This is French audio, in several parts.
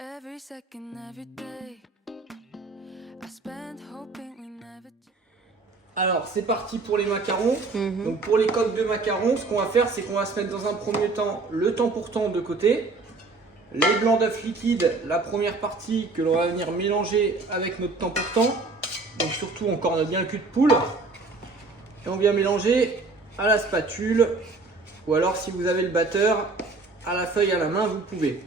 Every second, every day, I spend hoping we never. Alors c'est parti pour les macarons. Donc pour les coques de macarons, ce qu'on va faire, c'est qu'on va se mettre dans un premier temps le temps pour temps de côté. Les blancs d'œufs liquides, la première partie que l'on va venir mélanger avec notre temps pour temps. Donc surtout on corne bien le cul de poule. Et on vient mélanger à la spatule. Ou alors si vous avez le batteur, à la feuille à la main, vous pouvez.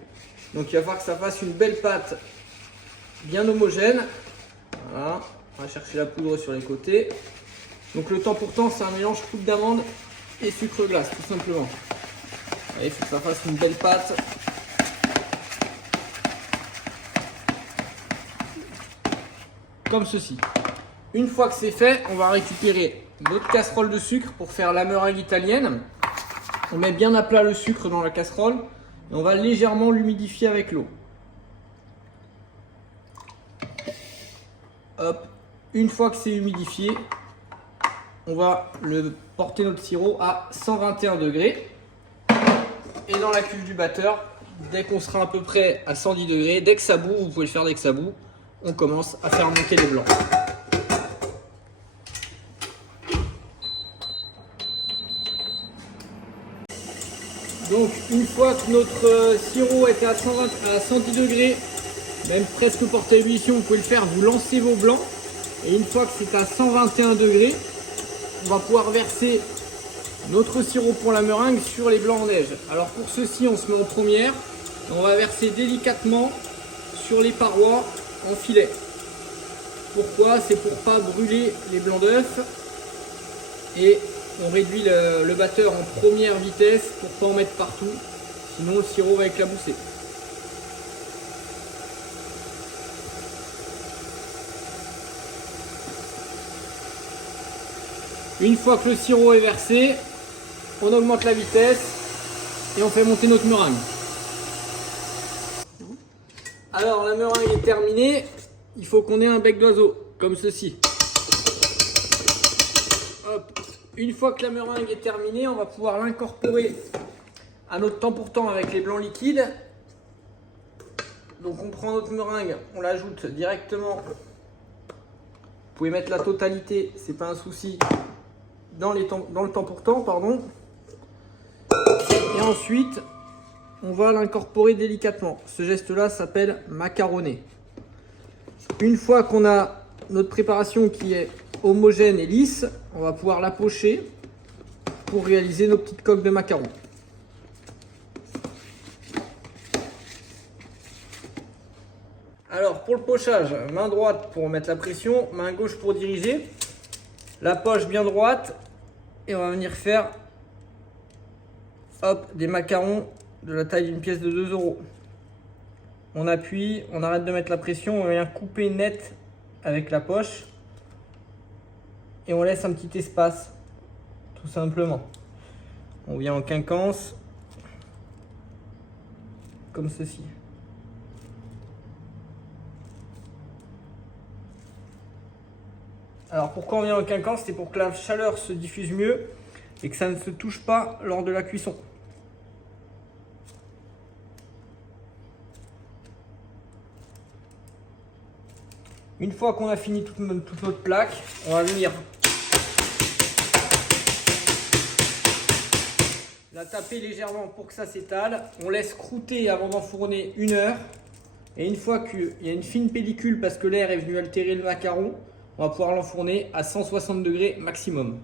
Donc il va falloir que ça fasse une belle pâte bien homogène. Voilà, on va chercher la poudre sur les côtés. Donc le temps pour temps, c'est un mélange poudre d'amande et sucre glace, tout simplement. Et il faut que ça fasse une belle pâte. Comme ceci. Une fois que c'est fait, on va récupérer notre casserole de sucre pour faire la meringue italienne. On met bien à plat le sucre dans la casserole et on va légèrement l'humidifier avec l'eau. Hop. Une fois que c'est humidifié, on va porter notre sirop à 121 degrés. Et dans la cuve du batteur, dès qu'on sera à peu près à 110 degrés, dès que ça bout, vous pouvez le faire dès que ça bout, on commence à faire monter les blancs. Donc une fois que notre sirop était à 110 degrés, même presque porté à ébullition, vous pouvez le faire, vous lancez vos blancs. Et une fois que c'est à 121 degrés, on va pouvoir verser notre sirop pour la meringue sur les blancs en neige. Alors pour ceci, on se met en première. Et on va verser délicatement sur les parois en filet. Pourquoi? C'est pour pas brûler les blancs d'œufs. Et on réduit le batteur en première vitesse pour pas en mettre partout. Sinon le sirop va éclabousser. Une fois que le sirop est versé, on augmente la vitesse et on fait monter notre meringue. Alors la meringue est terminée, il faut qu'on ait un bec d'oiseau, comme ceci. Hop. Une fois que la meringue est terminée, on va pouvoir l'incorporer à notre temps pour temps avec les blancs liquides. Donc on prend notre meringue, on l'ajoute directement. Vous pouvez mettre la totalité, c'est pas un souci. Dans le temps pour temps, pardon. Et ensuite, on va l'incorporer délicatement. Ce geste-là s'appelle macaronner. Une fois qu'on a notre préparation qui est homogène et lisse, on va pouvoir la pocher pour réaliser nos petites coques de macarons. Alors pour le pochage, main droite pour mettre la pression, main gauche pour diriger. La poche bien droite et on va venir faire hop, des macarons de la taille d'une pièce de 2 €. On appuie, on arrête de mettre la pression, on vient couper net avec la poche et on laisse un petit espace, tout simplement. On vient en quinconce, comme ceci. Alors pourquoi on vient en quinconce? C'est pour que la chaleur se diffuse mieux et que ça ne se touche pas lors de la cuisson. Une fois qu'on a fini toute notre plaque, on va venir la taper légèrement pour que ça s'étale. On laisse croûter avant d'enfourner 1 heure. Et une fois qu'il y a une fine pellicule parce que l'air est venu altérer le macaron, on va pouvoir l'enfourner à 160 degrés maximum.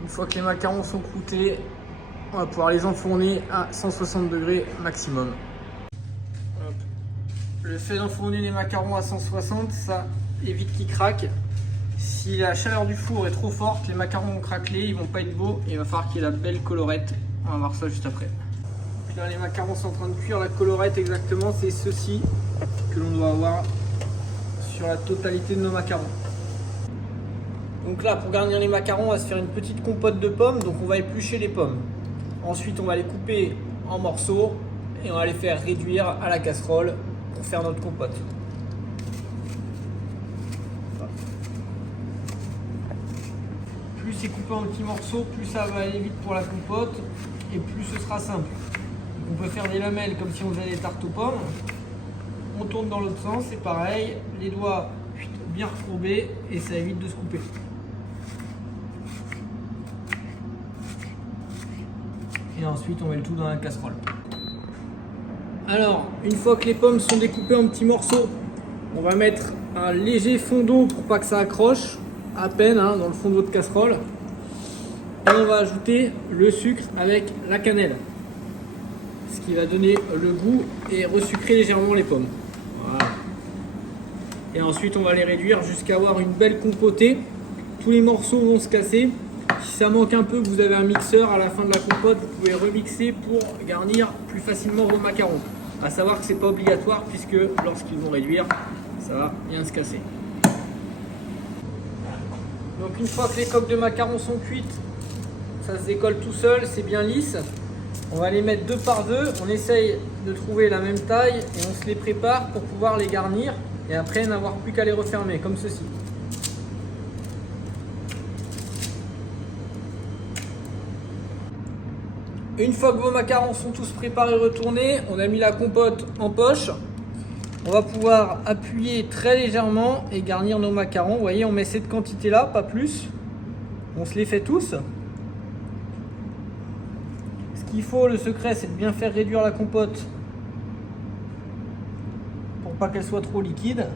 Une fois que les macarons sont croûtés, on va pouvoir les enfourner à 160 degrés maximum. Hop. Le fait d'enfourner les macarons à 160, ça évite qu'ils craquent. Si la chaleur du four est trop forte, les macarons vont craqueler, ils vont pas être beaux et il va falloir qu'il y ait la belle colorette. On va voir ça juste après. Donc là, les macarons sont en train de cuire. La colorette exactement, c'est ceci que l'on doit avoir sur la totalité de nos macarons. Donc là, pour garnir les macarons, on va se faire une petite compote de pommes. Donc on va éplucher les pommes. Ensuite, on va les couper en morceaux et on va les faire réduire à la casserole pour faire notre compote. Plus c'est coupé en petits morceaux, plus ça va aller vite pour la compote et plus ce sera simple. On peut faire des lamelles comme si on faisait des tartes aux pommes. On tourne dans l'autre sens, c'est pareil. Les doigts bien recourbés et ça évite de se couper. Et ensuite, on met le tout dans la casserole. Alors, une fois que les pommes sont découpées en petits morceaux, on va mettre un léger fond d'eau pour pas que ça accroche, à peine hein, dans le fond d'eau de casserole. Et on va ajouter le sucre avec la cannelle, ce qui va donner le goût et resucrer légèrement les pommes. Voilà. Et ensuite, on va les réduire jusqu'à avoir une belle compotée. Tous les morceaux vont se casser. Si ça manque un peu, que vous avez un mixeur à la fin de la compote, vous pouvez remixer pour garnir plus facilement vos macarons. À savoir que c'est pas obligatoire puisque lorsqu'ils vont réduire, ça va bien se casser. Donc une fois que les coques de macarons sont cuites, ça se décolle tout seul, c'est bien lisse. On va les mettre deux par deux, on essaye de trouver la même taille et on se les prépare pour pouvoir les garnir et après n'avoir plus qu'à les refermer comme ceci. Une fois que vos macarons sont tous préparés et retournés, on a mis la compote en poche. On va pouvoir appuyer très légèrement et garnir nos macarons. Vous voyez, on met cette quantité-là, pas plus. On se les fait tous. Ce qu'il faut, le secret, c'est de bien faire réduire la compote pour pas qu'elle soit trop liquide.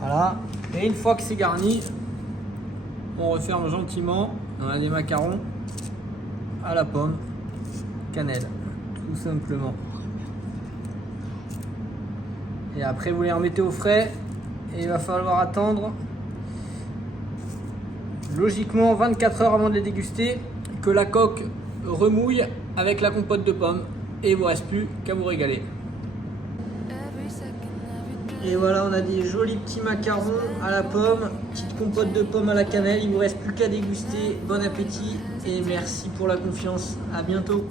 Voilà. Et une fois que c'est garni, on referme gentiment. On a des macarons à la pomme, cannelle, tout simplement. Et après vous les remettez au frais et il va falloir attendre logiquement 24 heures avant de les déguster que la coque remouille avec la compote de pommes et il ne vous reste plus qu'à vous régaler. Et voilà, on a des jolis petits macarons à la pomme, petite compote de pommes à la cannelle. Il ne vous reste plus qu'à déguster. Bon appétit et merci pour la confiance. À bientôt.